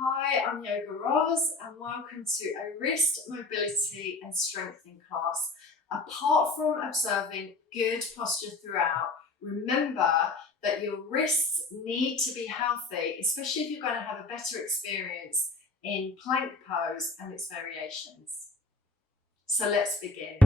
Hi, I'm YOGAROS and welcome to a wrist mobility and strengthening class. Apart from observing good posture throughout, remember that your wrists need to be healthy, especially if you're going to have a better experience in plank pose and its variations. So let's begin.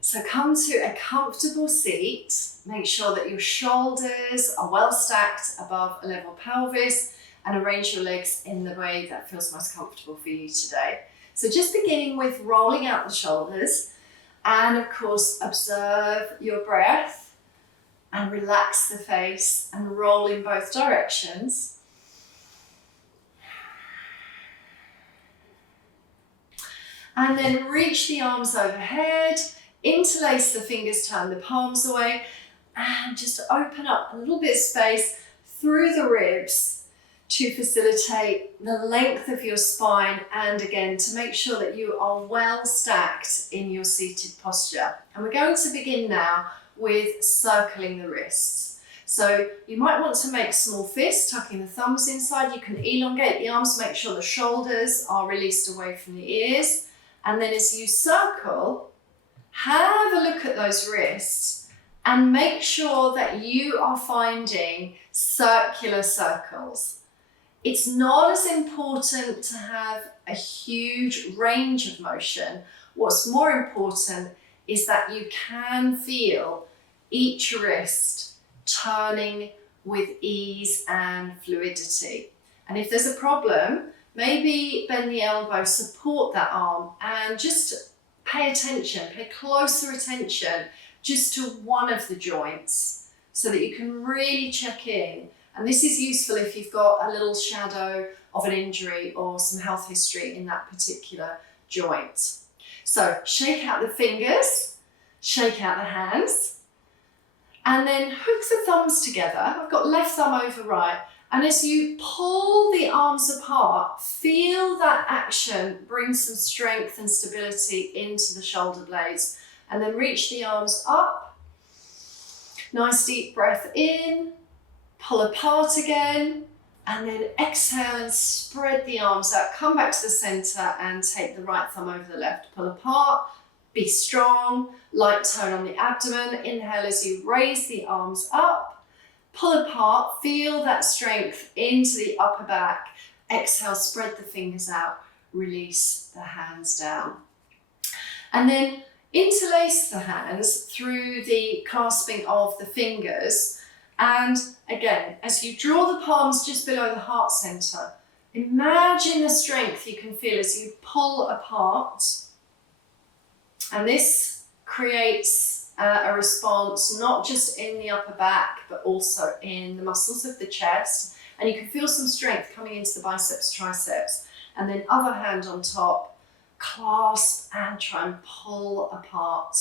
So come to a comfortable seat. Make sure that your shoulders are well stacked above a level pelvis and arrange your legs in the way that feels most comfortable for you today. So just beginning with rolling out the shoulders and of course observe your breath and relax the face and roll in both directions. And then reach the arms overhead. Interlace the fingers, turn the palms away, and just open up a little bit of space through the ribs to facilitate the length of your spine and again to make sure that you are well stacked in your seated posture. And we're going to begin now with circling the wrists. So you might want to make small fists, tucking the thumbs inside. You can elongate the arms, make sure the shoulders are released away from the ears. And then as you circle, have a look at those wrists and make sure that you are finding circular circles. It's not as important to have a huge range of motion. What's more important is that you can feel each wrist turning with ease and fluidity. And if there's a problem, maybe bend the elbow, support that arm, and just pay attention, pay closer attention just to one of the joints so that you can really check in. And this is useful if you've got a little shadow of an injury or some health history in that particular joint. So shake out the fingers, shake out the hands, and then hook the thumbs together. I've got left thumb over right. And as you pull the arms apart, feel that action bring some strength and stability into the shoulder blades. And then reach the arms up. Nice deep breath in, pull apart again, and then exhale and spread the arms out. Come back to the center and take the right thumb over the left. Pull apart, be strong, light tone on the abdomen. Inhale as you raise the arms up. Pull apart, feel that strength into the upper back. Exhale, spread the fingers out, release the hands down. And then interlace the hands through the clasping of the fingers. And again, as you draw the palms just below the heart center, imagine the strength you can feel as you pull apart. And this creates a response not just in the upper back but also in the muscles of the chest, and you can feel some strength coming into the biceps, triceps, and then other hand on top, clasp and try and pull apart,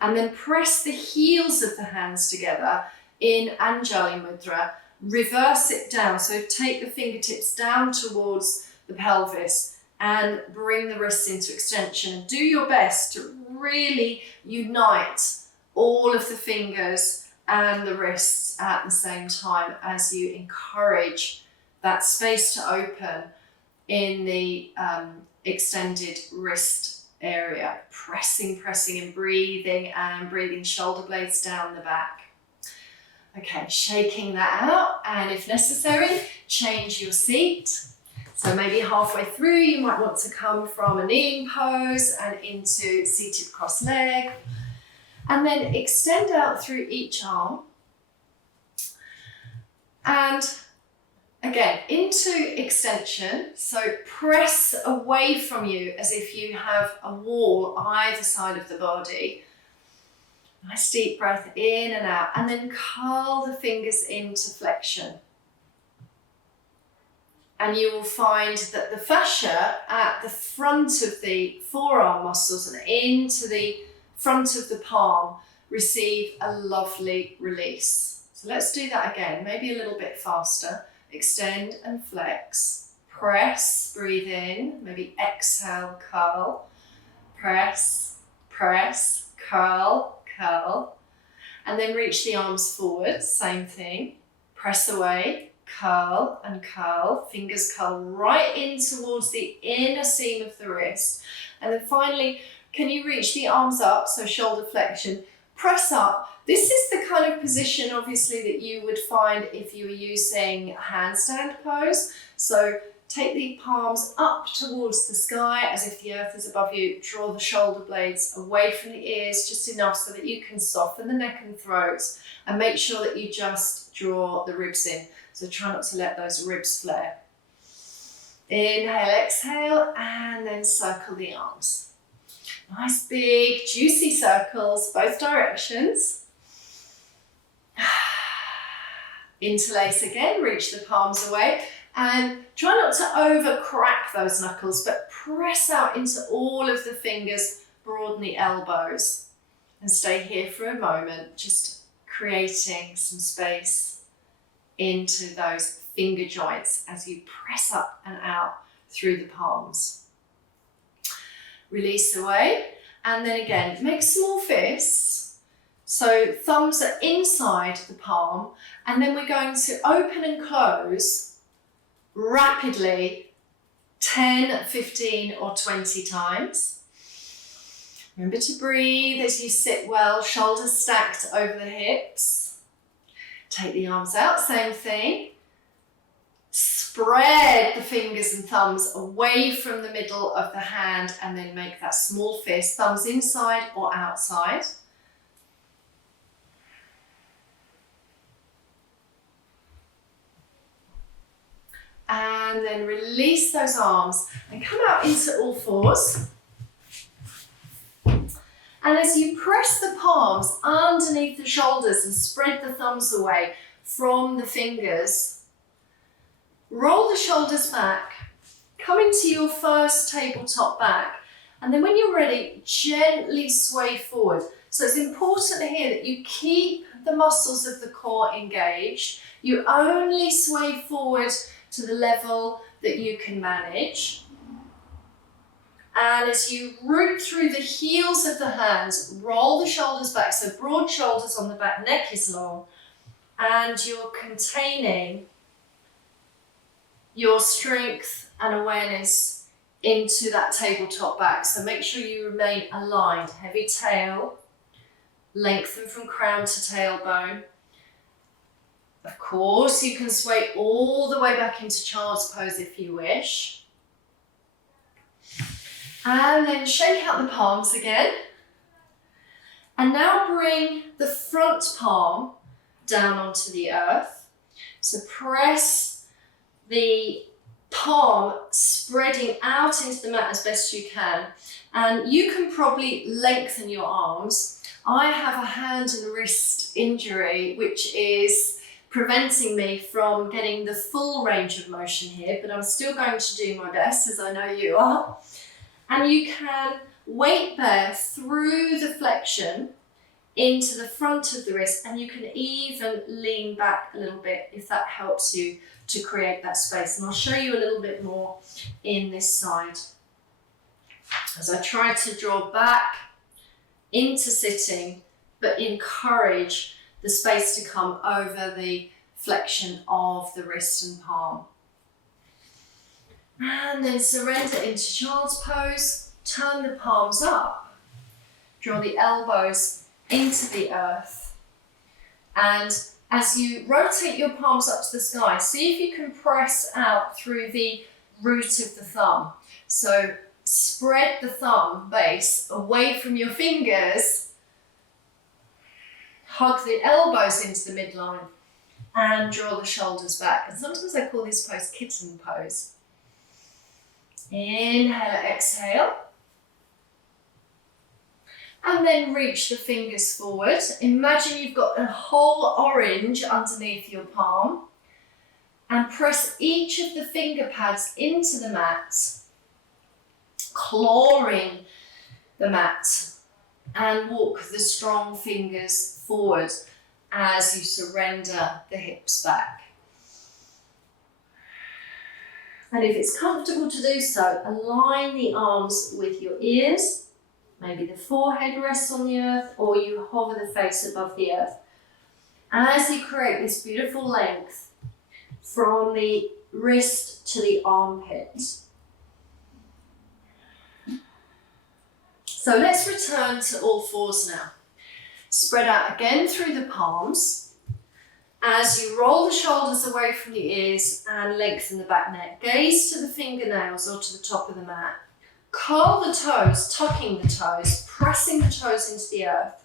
and then press the heels of the hands together in Anjali Mudra. Reverse it down, so take the fingertips down towards the pelvis and bring the wrists into extension, and do your best to really unite all of the fingers and the wrists at the same time as you encourage that space to open in the extended wrist area. Pressing and breathing shoulder blades down the back. Okay, shaking that out, and if necessary, change your seat. So maybe halfway through, you might want to come from a kneeling pose and into seated cross leg. And then extend out through each arm. And again, into extension. So press away from you as if you have a wall either side of the body. Nice deep breath in and out. And then curl the fingers into flexion. And you will find that the fascia at the front of the forearm muscles and into the front of the palm receive a lovely release. So let's do that again, maybe a little bit faster. Extend and flex. Press, breathe in, maybe exhale, curl. Press, curl, curl. And then reach the arms forward, same thing. Press away, curl and curl. Fingers curl right in towards the inner seam of the wrist. And then finally, can you reach the arms up, so shoulder flexion, press up. This is the kind of position, obviously, that you would find if you were using a handstand pose. So take the palms up towards the sky as if the earth is above you. Draw the shoulder blades away from the ears, just enough so that you can soften the neck and throat, and make sure that you just draw the ribs in. So try not to let those ribs flare. Inhale, exhale, and then circle the arms. Nice big juicy circles, both directions. Interlace again, reach the palms away, and try not to over crack those knuckles, but press out into all of the fingers, broaden the elbows, and stay here for a moment, just creating some space into those finger joints as you press up and out through the palms. Release away, and then again, make small fists. So thumbs are inside the palm, and then we're going to open and close rapidly 10, 15 or 20 times. Remember to breathe as you sit well, shoulders stacked over the hips. Take the arms out, same thing. Spread the fingers and thumbs away from the middle of the hand, and then make that small fist, thumbs inside or outside. And then release those arms and come out into all fours. And as you press the palms underneath the shoulders and spread the thumbs away from the fingers, roll the shoulders back, come into your first tabletop back, and then when you're ready, gently sway forward. So it's important here that you keep the muscles of the core engaged. You only sway forward to the level that you can manage. And as you root through the heels of the hands, roll the shoulders back, so broad shoulders on the back, neck is long, and you're containing your strength and awareness into that tabletop back. So make sure you remain aligned. Heavy tail, lengthen from crown to tailbone. Of course, you can sway all the way back into child's pose if you wish. And then shake out the palms again. And now bring the front palm down onto the earth. So press the palm spreading out into the mat as best you can. And you can probably lengthen your arms. I have a hand and wrist injury, which is preventing me from getting the full range of motion here, but I'm still going to do my best, as I know you are. And you can weight bear through the flexion into the front of the wrist, and you can even lean back a little bit if that helps you to create that space. And I'll show you a little bit more in this side. As I try to draw back into sitting, but encourage the space to come over the flexion of the wrist and palm. And then surrender into child's pose, turn the palms up, draw the elbows into the earth. And as you rotate your palms up to the sky, see if you can press out through the root of the thumb. So spread the thumb base away from your fingers, hug the elbows into the midline, and draw the shoulders back. And sometimes I call this pose kitten pose. Inhale, exhale. And then reach the fingers forward. Imagine you've got a whole orange underneath your palm. And press each of the finger pads into the mat, clawing the mat. And walk the strong fingers forward as you surrender the hips back. And if it's comfortable to do so, align the arms with your ears. Maybe the forehead rests on the earth, or you hover the face above the earth. as you create this beautiful length from the wrist to the armpit. So let's return to all fours now. Spread out again through the palms as you roll the shoulders away from the ears and lengthen the back neck. Gaze to the fingernails or to the top of the mat. Curl the toes, tucking the toes, pressing the toes into the earth.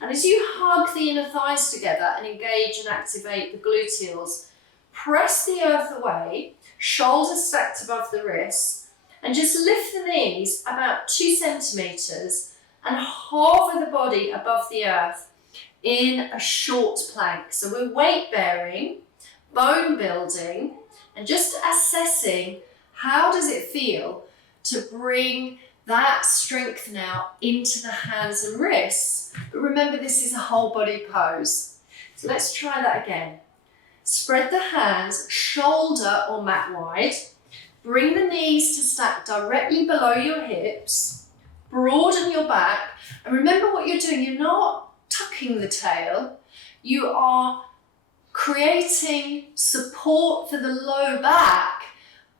And as you hug the inner thighs together and engage and activate the gluteals, press the earth away, shoulders stacked above the wrists, and just lift the knees about 2 centimetres and hover the body above the earth in a short plank. So we're weight bearing, bone building, and just assessing how does it feel to bring that strength now into the hands and wrists. But remember, this is a whole body pose. So let's try that again. Spread the hands shoulder or mat wide. Bring the knees to stack directly below your hips. Broaden your back. And remember what you're doing. You're not tucking the tail. You are creating support for the low back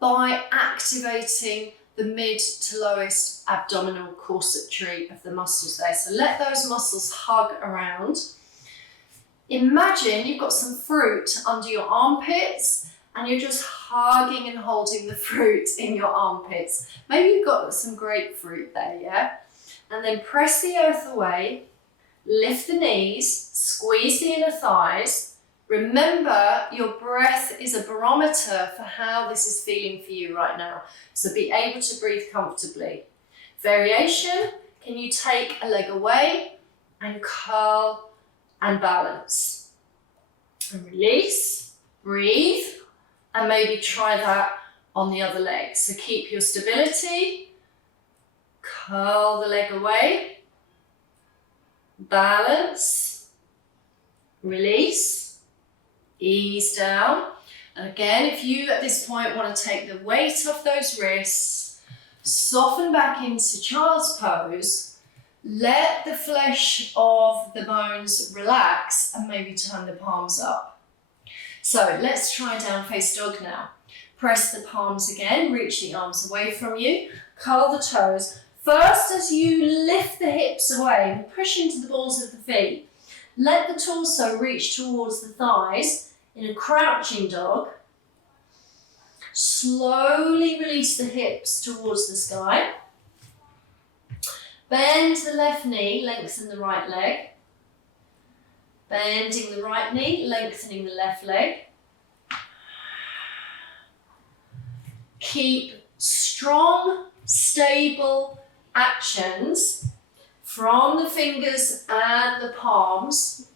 by activating the mid to lowest abdominal corsetry of the muscles there. So let those muscles hug around. Imagine you've got some fruit under your armpits and you're just hugging and holding the fruit in your armpits. Maybe you've got some grapefruit there, yeah? And then press the earth away, lift the knees, squeeze the inner thighs. Remember, your breath is a barometer for how this is feeling for you right now. So be able to breathe comfortably. Variation, can you take a leg away and curl and balance? And release, breathe, and maybe try that on the other leg. So keep your stability, curl the leg away, balance, release, ease down. And again, if you at this point want to take the weight off those wrists, soften back into child's pose, let the flesh of the bones relax and maybe turn the palms up. So let's try down face dog now. Press the palms again, reach the arms away from you, curl the toes. First, as you lift the hips away and push into the balls of the feet, let the torso reach towards the thighs in a crouching dog. Slowly release the hips towards the sky. Bend the left knee, lengthen the right leg. Bending the right knee, lengthening the left leg. Keep strong, stable actions from the fingers and the palms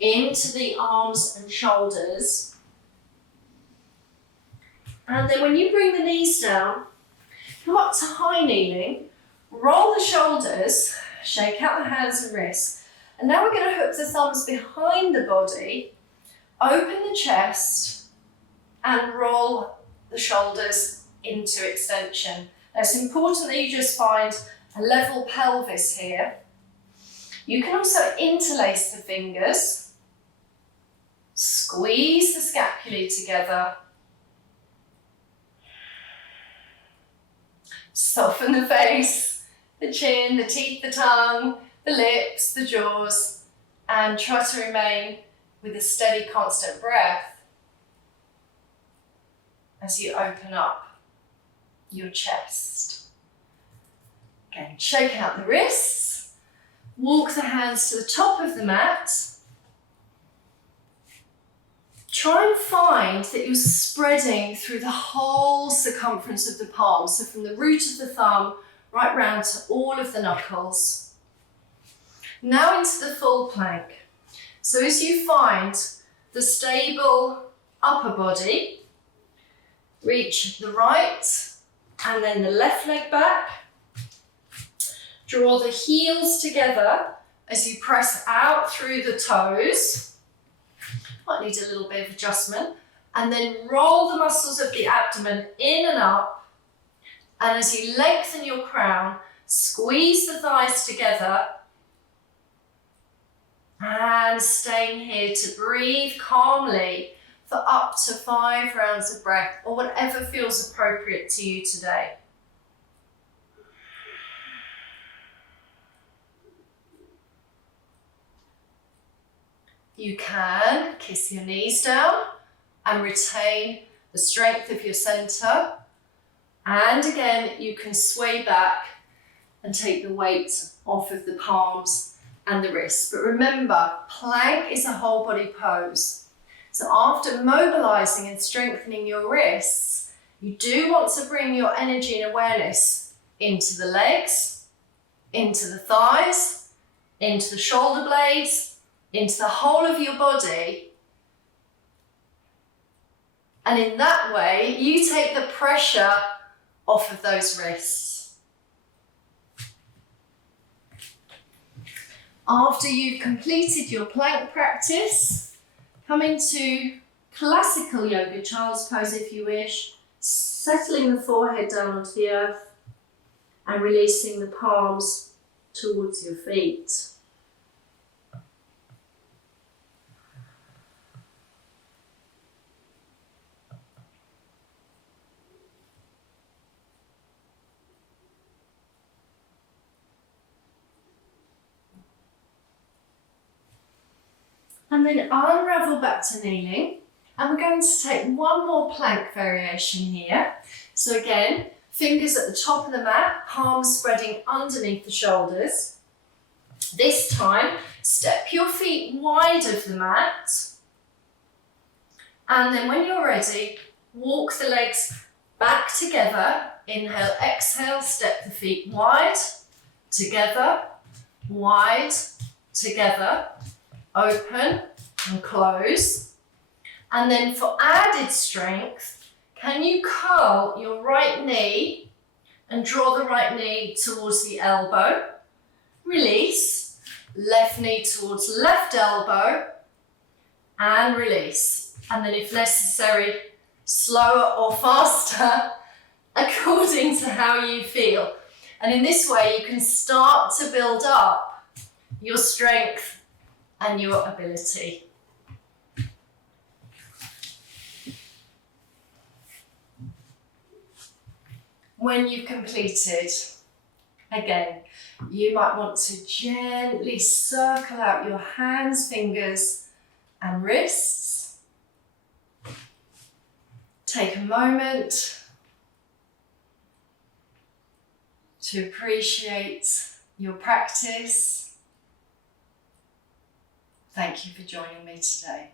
into the arms and shoulders. And then when you bring the knees down, come up to high kneeling, roll the shoulders, shake out the hands and wrists. And now we're going to hook the thumbs behind the body, open the chest, and roll the shoulders into extension. Now it's important that you just find a level pelvis here. You can also interlace the fingers, squeeze the scapulae together, soften the face, the chin, the teeth, the tongue, the lips, the jaws, and try to remain with a steady, constant breath as you open up your chest. Again, shake out the wrists, walk the hands to the top of the mat. Try and find that you're spreading through the whole circumference of the palm, so from the root of the thumb right round to all of the knuckles. Now into the full plank. So as you find the stable upper body, reach the right and then the left leg back. Draw the heels together as you press out through the toes. Might need a little bit of adjustment. And then roll the muscles of the abdomen in and up. And as you lengthen your crown, squeeze the thighs together And staying here to breathe calmly for up to 5 rounds of breath, or whatever feels appropriate to you today. You can kiss your knees down and retain the strength of your center. And again, you can sway back and take the weight off of the palms and the wrists. But remember, plank is a whole body pose. So after mobilizing and strengthening your wrists, you do want to bring your energy and awareness into the legs, into the thighs, into the shoulder blades, into the whole of your body. And in that way, you take the pressure off of those wrists. After you've completed your plank practice, come into classical yoga, child's pose if you wish, settling the forehead down onto the earth and releasing the palms towards your feet. And then unravel back to kneeling. And we're going to take one more plank variation here. So again, fingers at the top of the mat, palms spreading underneath the shoulders. This time, step your feet wide of the mat. And then when you're ready, walk the legs back together. Inhale, exhale, step the feet wide, together, wide, together. Open and close. And then for added strength, can you curl your right knee and draw the right knee towards the elbow? Release. Left knee towards left elbow and release. And then if necessary, slower or faster according to how you feel. And in this way, you can start to build up your strength and your ability. When you've completed, again, you might want to gently circle out your hands, fingers, and wrists. Take a moment to appreciate your practice. Thank you for joining me today.